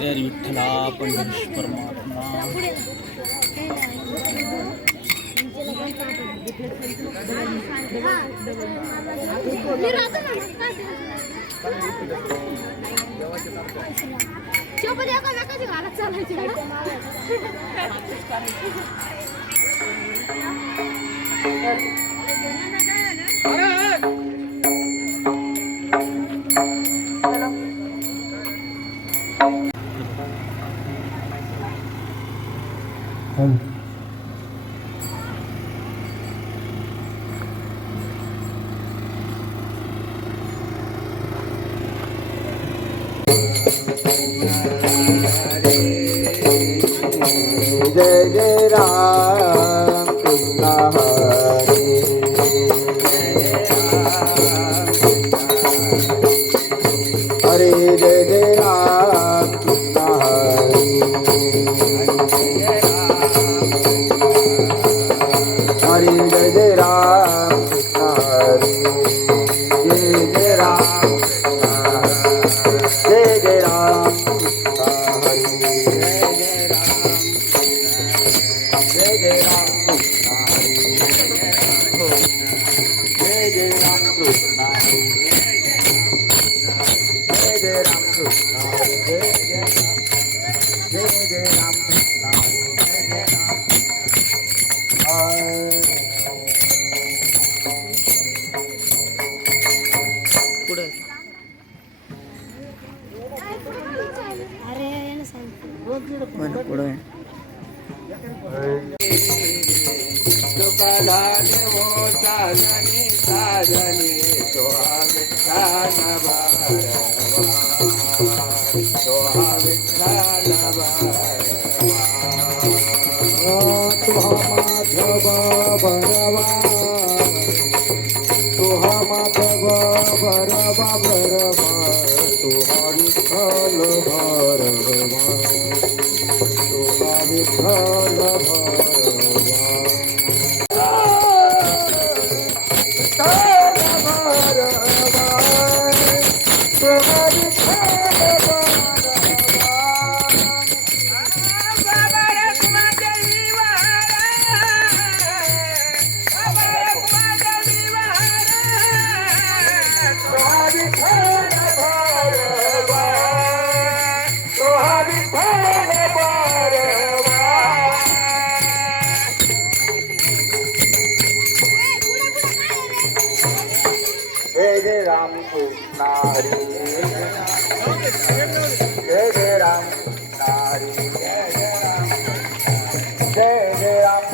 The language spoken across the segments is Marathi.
हरी विठ्ठला पंढरीश परमात्मा. जय जय राम कृष्ण हरे हरे जय जय राम कृष्ण हरे हरे जय जय राम कृष्ण हरे जय जय राम जय जय राम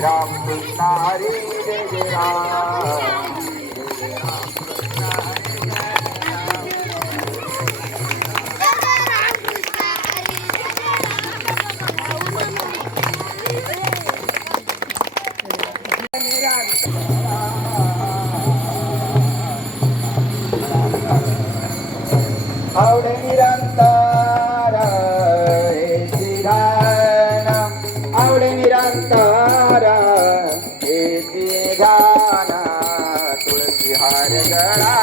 राम कृष्ण हरी जय जय राम आवडे निरंतर आवडे निरंतर गान तुळसी हार गळा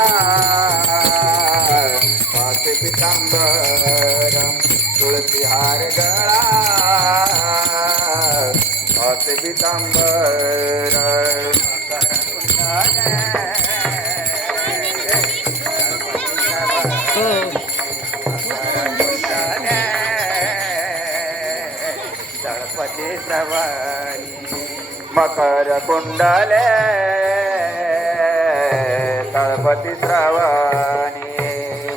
पाच पितांबर तुळसी हार गळा पाच पितांबर गणपती श्रवणी मकर कुंडले गणपती श्रवणी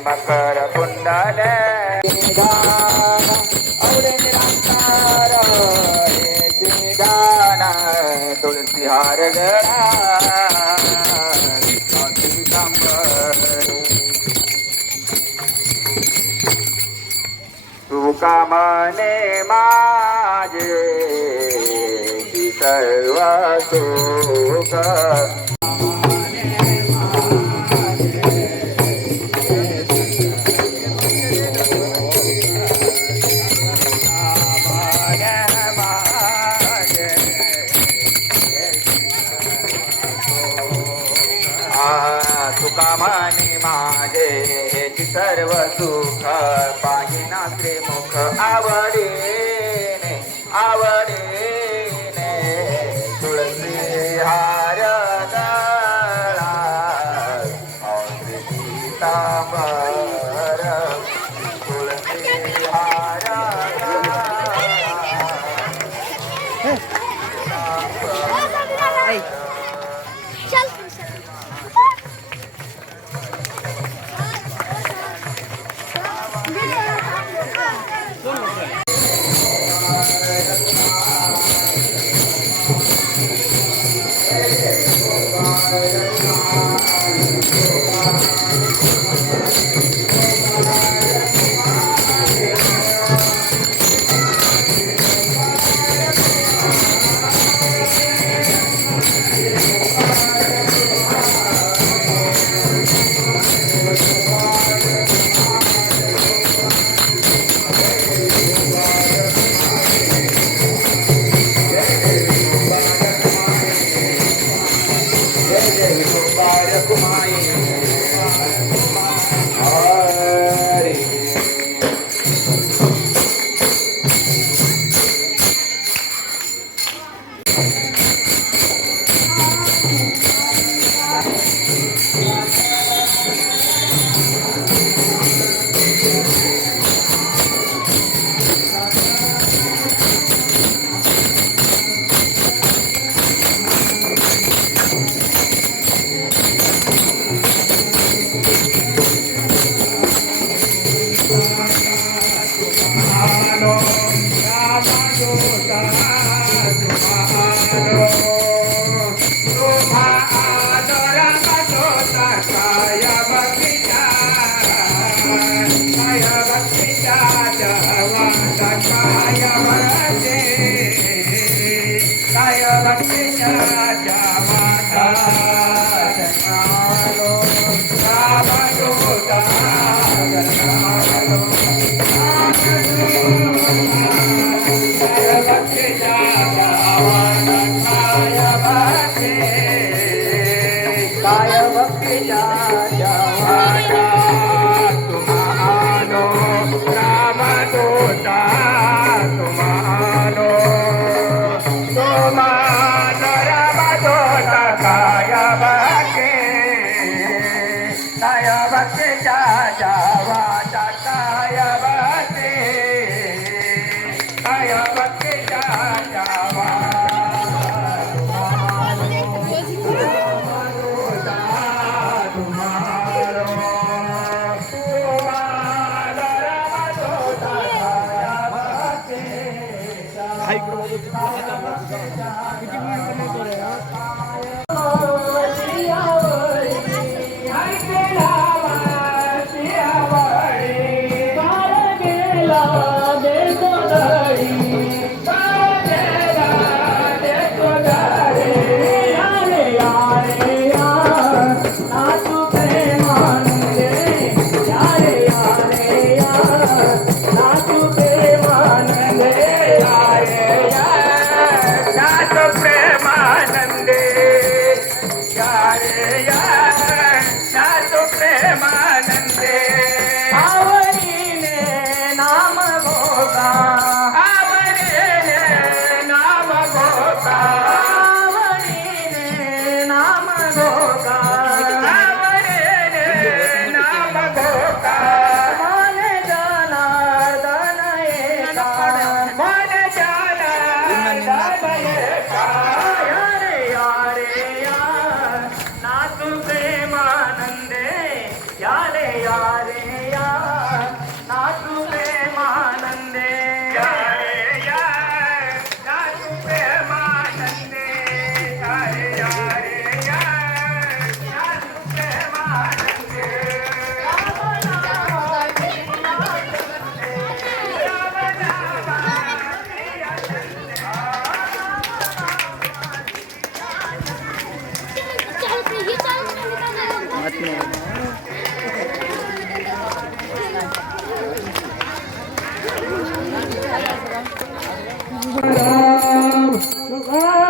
मकर कुंडले आवडे निरंतर गान तुळसी हार गळा तुका मने माझे सर्व सुख तुका म्हणे माझे हेची सर्व सुख पाहिना श्रीमुख आवडीने आवडीने तुळसी हार गळा श्री पीतांबर तुळसी हार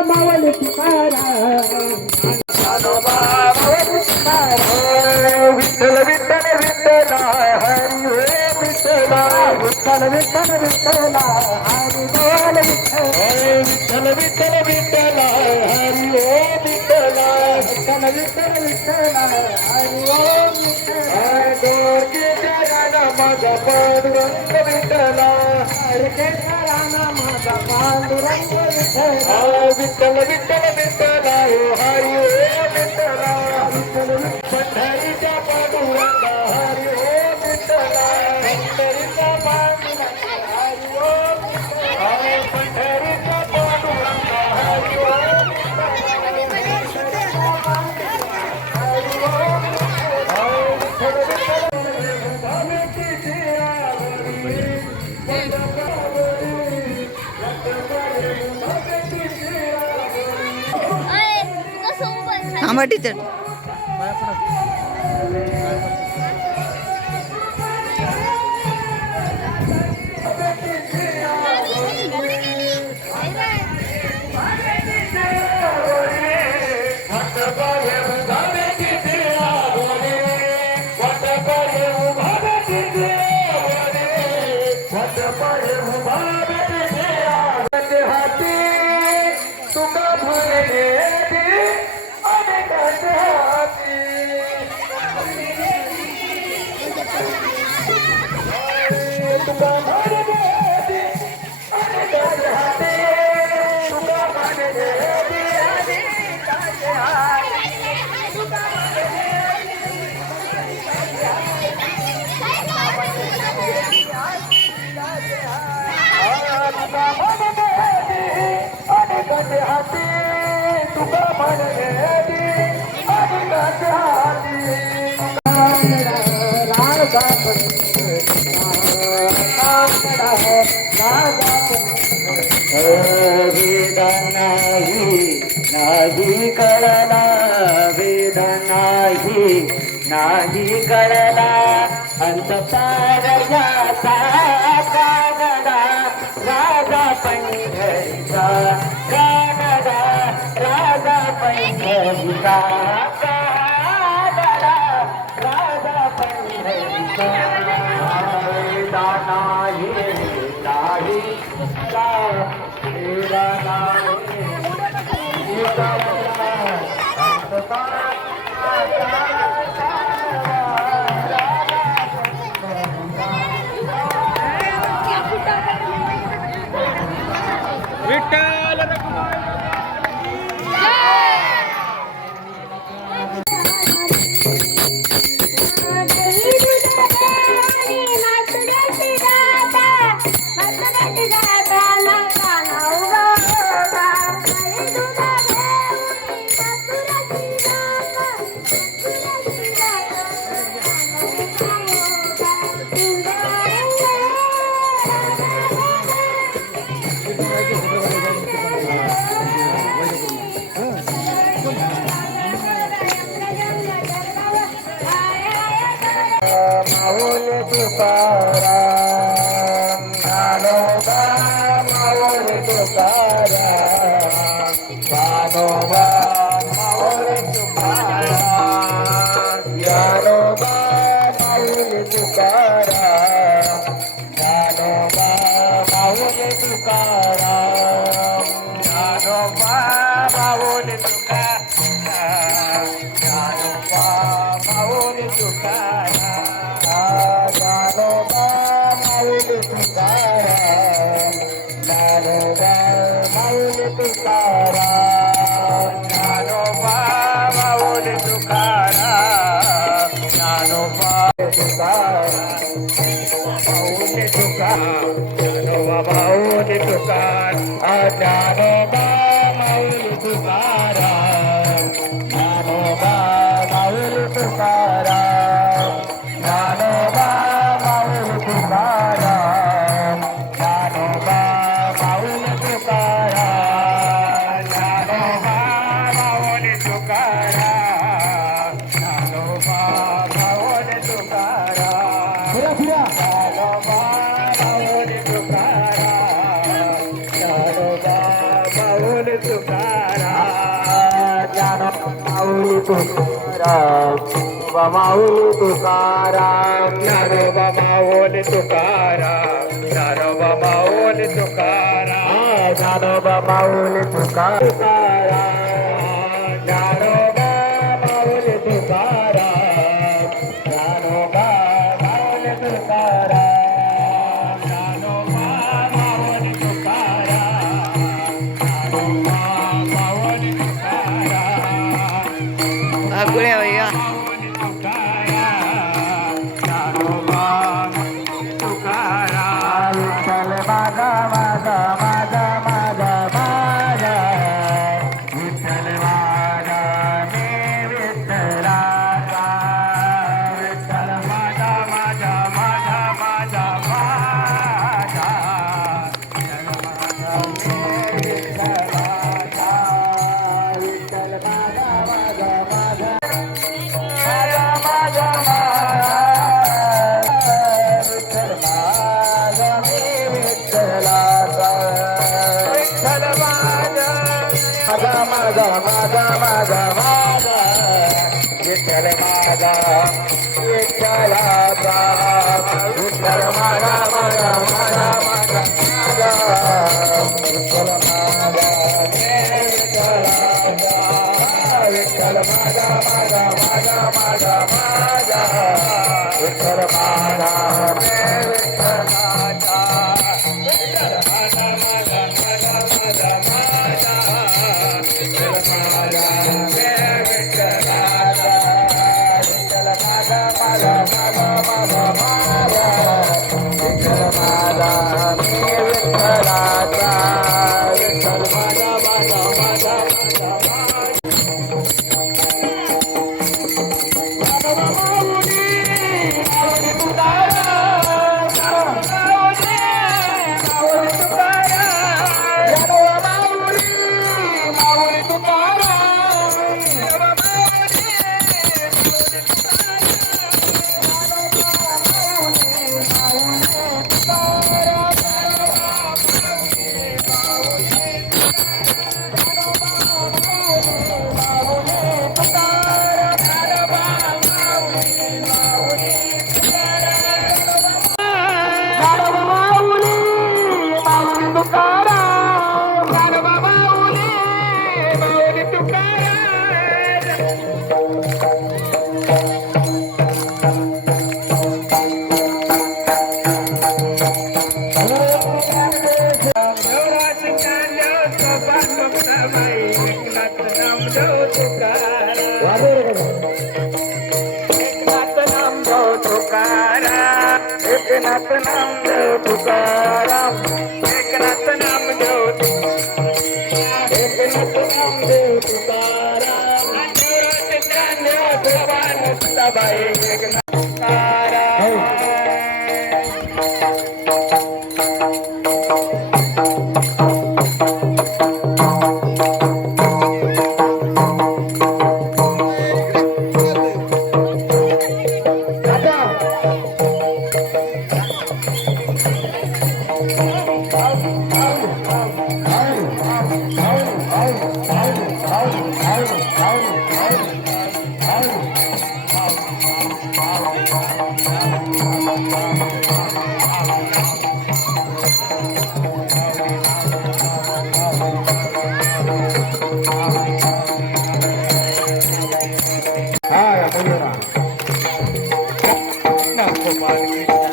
मावल तुकाराम विठ्ठल विठ्ठला हरी बोल विठ्ठल विठ्ठल विठ्ठला हरी ओम विठ्ठला विठ्ठल विठ्ठल विठ्ठला हरी ओम विठ्ठला माझा पांडुरंग विठ्ठला हरे माझा पांडुरंग विठ्ठला विठ्ठल विठ्ठल विठ्ठला हरी ओम विठ्ठला विठ्ठल पंढरीच्या पांडुरंगा हरी ओम विठ्ठला पंढरीच्या पांडुरंगा हरी ओम पंढरीच्या पांडुरंगा हरी ओम थांबा टीचर. नाही कळला वेद नाही कळला अंत पारयाचा कानडा राजा पंढरीचा कानडा राजा पंढरीचा कानडा राजा पंढरीचा नाही नाही विठ्ठल माऊल तुकाराम ज्ञानोबा माऊल तुकाराम ज्ञानोबा माऊल तुकाराम ज्ञानोबा माऊल तुकाराम ज्ञानोबा माऊल तुकाराम ज्ञानोबा माऊल तुकाराम ज्ञानोबा माऊल तुकाराम ज्ञानोबा माऊल तुकाराम ज्ञानोबा माऊल तुकाराम ज्ञानोबा माऊल तुकाराम ज्ञानोबा तुकाराम माऊल तुकाराम ज्ञानोबा माऊल तुकाराम ज्ञानोबा माऊल तुकाराम ज्ञानोबा माऊल तुकाराम ज्ञानोबा माऊल तुकाराम ज्ञानोबा माऊल तुकाराम ज्ञानोबा माऊल तुकाराम ज्ञानोबा माऊल तुकाराम ज्ञानोबा माऊल तुकाराम ज्ञानोबा माऊल तुकाराम ज्ञानोबा माऊल तुकाराम माऊली तुकाराम ज्ञानोबा माऊली तुकाराम ज्ञानोबा माऊली तुकाराम ज्ञानोबा माऊली तुकाराम ज्ञानोबा माऊली तुकाराम ज्ञानोबा माऊली तुकाराम ज्ञानोबा माऊली तुकाराम ज्ञानोबा माऊली तुकाराम गुळ्या भैया माऊली तुकाराम ज्ञानोबा तुकाराम विठ्ठल माझा माझा माझा माझा माझा विठ्ठल माझा मी विठ्ठलाचा विठ्ठल माझा माझा माझा माझा माझा विठ्ठल माझा माझा माझा विठ्ठल माझा मी विठ्ठलाचा विठ्ठल माझा माझा माझा माझा माझा विठ्ठल माझा विठ्ठलाचा विठ्ठल माझा माझा माझा माझा माझा विठ्ठल माझा विठ्ठल माझा माझा माझा माझा माझा विठ्ठल माझा एकनाथ नामदेव तुकाराम एकनाथ नामदेव एकनाथ नामदेव तुकाराम सबाई एकनाथ तुकाराम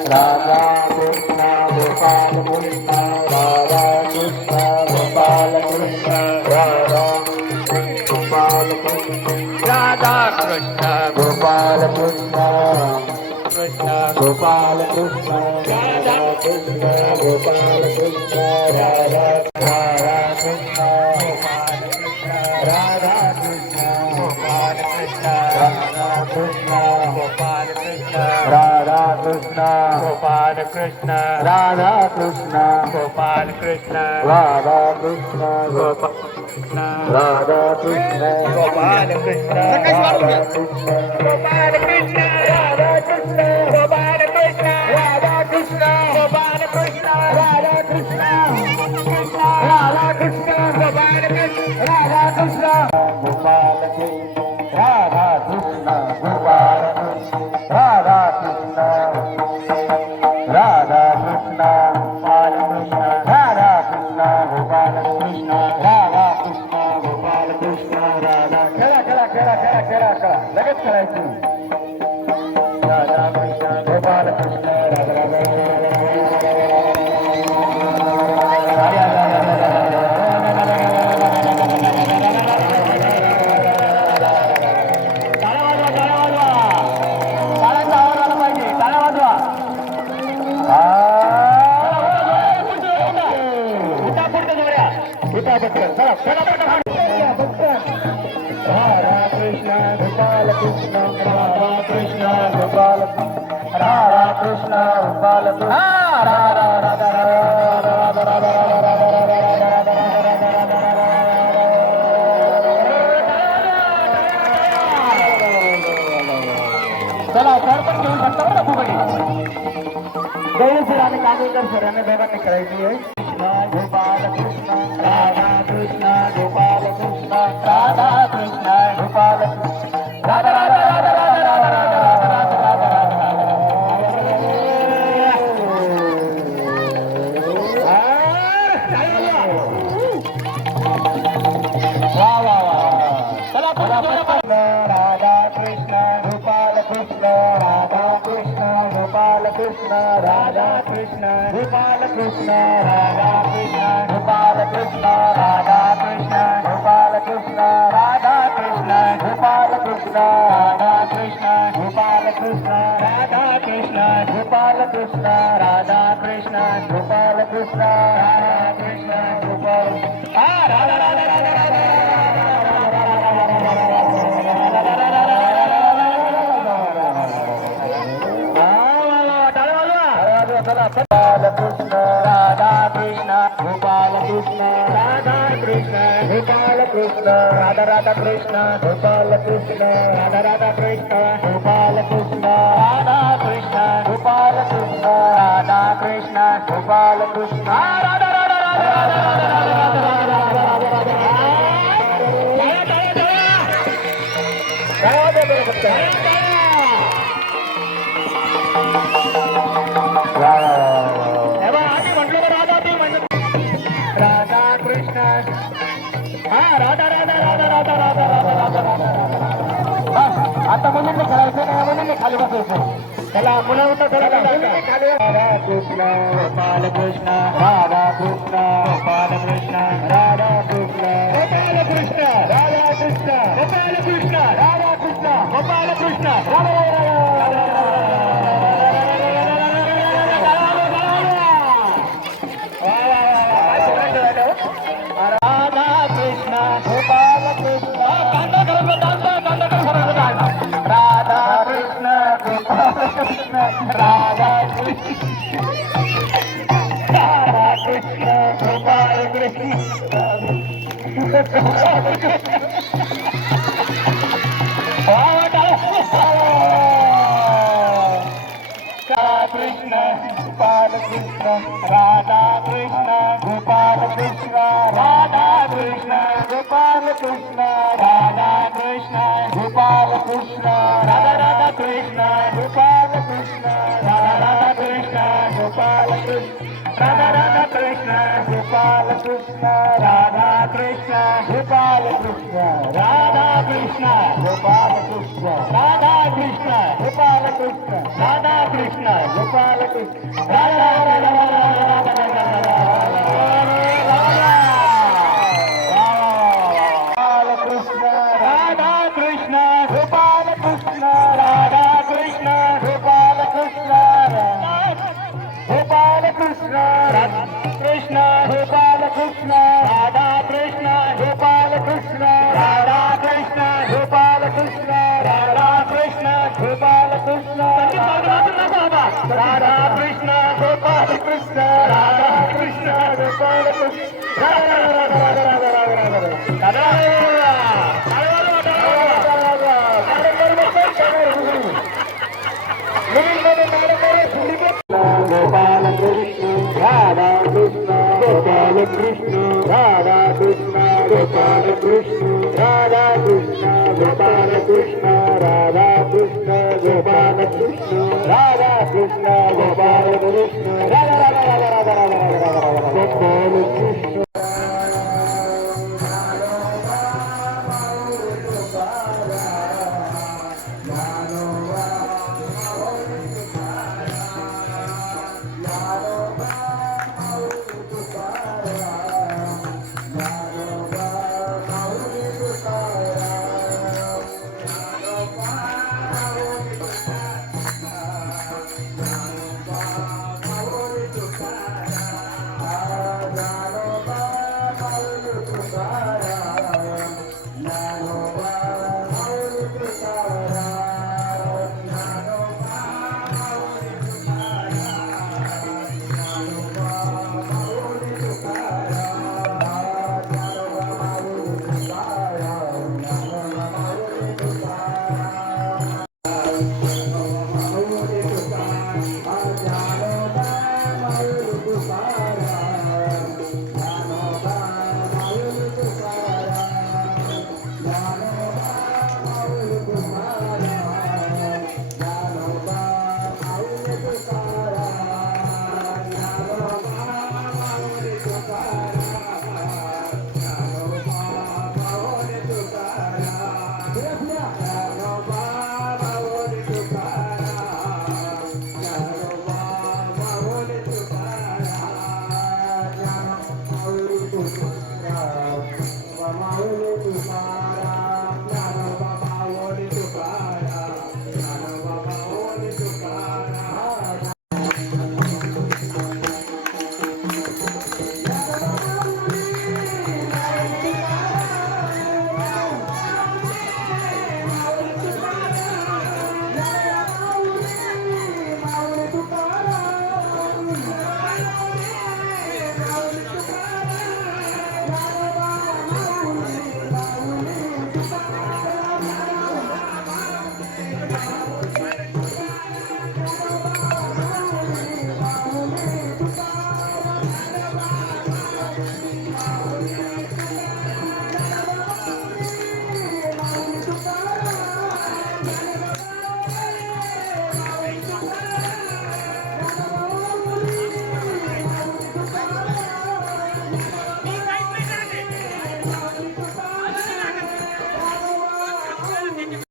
राधा कृष्ण गोपाल कृष्ण राधा कृष्ण गोपाल कृष्ण राधा गोपाल कृष्ण राधा कृष्ण गोपाल कृष्ण कृष्ण गोपाल कृष्ण राधा कृष्ण गोपाल कृष्ण राधा राधा कृष्ण राधा कृष्ण गोपाल कृष्ण राधा कृष्ण गोपाल कृष्ण राधा कृष्ण गोपाल कृष्ण राधा कृष्ण गोपाल कृष्ण राधा कृष्ण गोपाल कृष्ण राधा कृष्ण गोपाल कृष्ण राधा कृष्ण गोपाल कृष्ण राधा कृष्ण गोपाल कृष्ण राधा कृष्ण गोपाल कृष्ण राधा कृष्ण राधा कृष्ण गोपाल कृष्ण राधा कृष्ण गोपाल कृष्ण राधा कृष्ण गोपाल करा करा लगेच करायची राधा कृष्ण गोपाल कृष्ण राधा राधा चला सर पण घेऊ शकता बरं फुगडी गौरी सर आणि कांदूरकर सर यांना दोघांनी करायची आहे गोपाल कृष्ण राधा कृष्ण गोपाल कृष्ण राधा कृष्ण गोपाल राधा राधा राधा राधा राधा राधा राधा राधा वा वा वा चला राधा कृष्ण गोपाल कृष्ण राधा कृष्ण गोपाल कृष्ण राधा कृष्ण गोपाल कृष्ण राधा कृष्ण गोपाल कृष्ण राधा कृष्ण गोपाल कृष्ण राधा कृष्ण गोपाल कृष्ण राधा कृष्ण गोपाल कृष्ण राधा कृष्ण गोपाल कृष्ण राधा कृष्ण गोपाल कृष्ण राधा कृष्ण गोपाल राधा राधा राधा राधा गोपाल कृष्ण राधा कृष्ण गोपाल कृष्ण राधा कृष्ण गोपाल कृष्ण राधा राधा कृष्ण गोपाल कृष्ण राधा राधा कृष्ण गोपाल कृष्ण राधा कृष्ण गोपाल कृष्ण राधा कृष्ण गोपाल कृष्ण राधा राधा राधा राधा कृष्ण हा राधा राधा राधा राधा राधा राधा राधा राधा आता मुलींनी खेळायचं नाही मुलींनी खाली बसायचं चला मुलं चला खाली राधा कृष्ण गोपाल कृष्ण राधा कृष्ण गोपाल कृष्ण राधा कृष्ण गोपाल कृष्ण राधा कृष्ण गोपाल कृष्ण राधा कृष्ण गोपाल कृष्ण राधा कृष्ण गोपाल कृष्ण राधा कृष्ण गोपाल कृष्ण राधा कृष्ण गोपाल कृष्ण कृष्ण गोपाल कृष्ण राधा कृष्ण गोपाल कृष्ण राधा कृष्ण गोपाल कृष्ण राधा कृष्ण गोपाल कृष्ण राधा राधा कृष्ण गोपाल कृष्ण राधा राधा कृष्ण गोपाल कृष्ण राधा राधा कृष्ण गोपाल कृष्ण राधा कृष्ण गोपाल कृष्ण राधा कृष्ण गोपाल कृष्ण राधा कृष्ण गोपाल कृष्ण राधा कृष्ण गोपाल कृष्ण राधा राधा कृष्ण राधा कृष्ण गोपाल कृष्ण राधा कृष्ण गोपाल कृष्ण गोपाल कृष्ण राधा कृष्ण गोपाल कृष्ण राधा कृष्ण गोपाल कृष्ण राधा कृष्ण गोपाल कृष्ण राधा कृष्ण गोपाल कृष्ण राधा कृष्ण गोपाल कृष्ण राधा कृष्ण गोपाल गोपाल कृष्ण राधा कृष्ण गोपाल कृष्ण राधा कृष्ण गोपाल कृष्ण